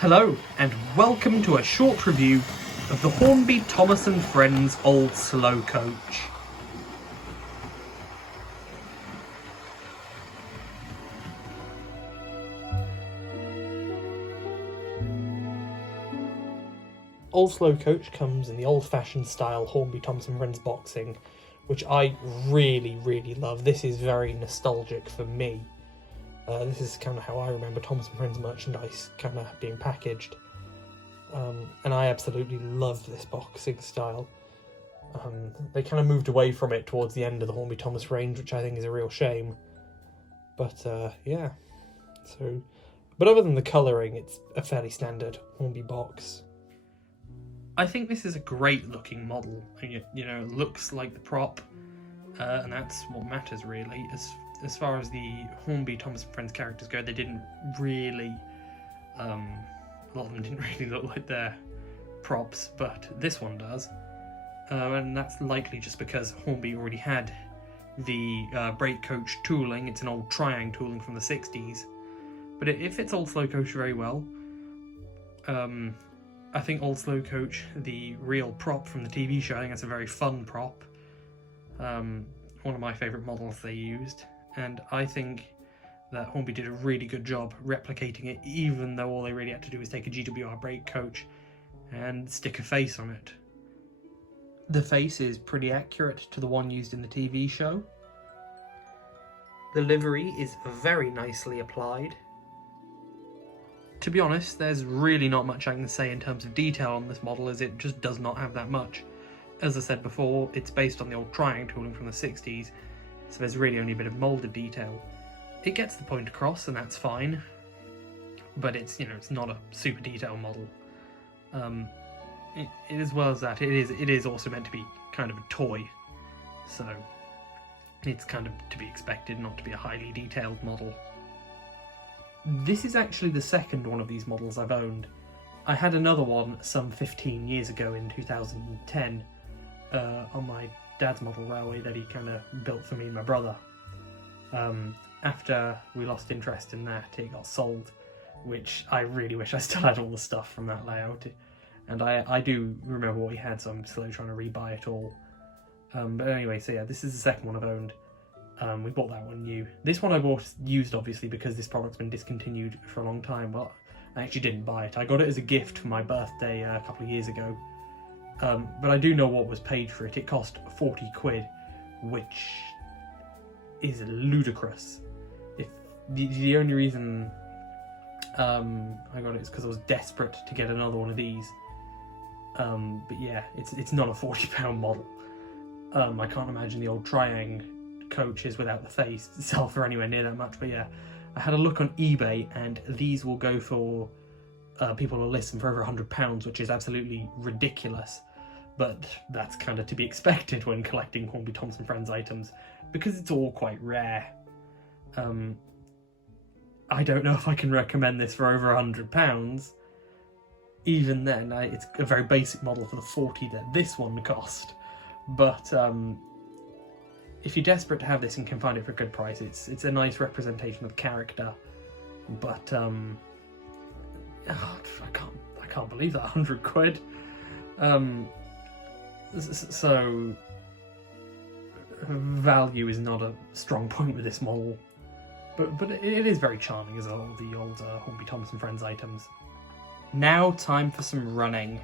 Hello, and welcome to a short review of the Hornby Thomas & Friends Old Slow Coach. Old Slow Coach comes in the old-fashioned style Hornby Thomas & Friends boxing, which I really love. This is very nostalgic for me. This is kind of how I remember Thomas & Friends merchandise kind of being packaged. And I absolutely love this boxing style. They kind of moved away from it towards the end of the Hornby Thomas range, which I think is a real shame. But yeah, but other than the colouring, it's a fairly standard Hornby box. I think this is a great looking model. You know, it looks like the prop, and that's what matters really. As far as the Hornby Thomas & Friends characters go, they didn't really, a lot of them didn't really look like their props, but this one does. And that's likely just because Hornby already had the brake coach tooling. It's an old Triang tooling from the 60s, but it fits Old Slow Coach very well. I think Old Slow Coach, the real prop from the TV show, I think that's a very fun prop. One of my favourite models they used, and I think that Hornby did a really good job replicating it, even though all they really had to do was take a GWR brake coach and stick a face on it. The face is pretty accurate to the one used in the TV show. The livery is very nicely applied. To be honest, there's really not much I can say in terms of detail on this model, as it just does not have that much. As I said before, it's based on the old Triang tooling from the 60s, so there's really only a bit of moulded detail. It gets the point across, and that's fine, but it's, you know, it's not a super detailed model. As well as that, it is also meant to be kind of a toy, so it's kind of to be expected not to be a highly detailed model. This is actually the second one of these models I've owned. I had another one some 15 years ago in 2010 on my dad's model railway that he kind of built for me and my brother. After we lost interest in that, it got sold, which I really wish I still had all the stuff from that layout. And I do remember what he had, so I'm slowly trying to rebuy it all. But anyway, so yeah, this is the second one I've owned. We bought that one new. This one I bought used, obviously, because this product's been discontinued for a long time, but I actually didn't buy it. I got it as a gift for my birthday a couple of years ago. But I do know what was paid for it. It cost 40 quid, which is ludicrous. If the only reason I got it is because I was desperate to get another one of these. But yeah, it's not a £40 model. I can't imagine the old Triang coaches without the face sell for anywhere near that much, but yeah, I had a look on eBay and these will go for people will list them for over £100, which is absolutely ridiculous, but that's kind of to be expected when collecting Hornby Thomas & Friends items, because it's all quite rare. I don't know if I can recommend this for over £100. Even then, it's a very basic model for the 40 that this one cost, but if you're desperate to have this and can find it for a good price, it's a nice representation of the character. But I can't believe that 100 quid. So value is not a strong point with this model, but it is very charming as all the old Hornby Thomas & Friends items. Now time for some running.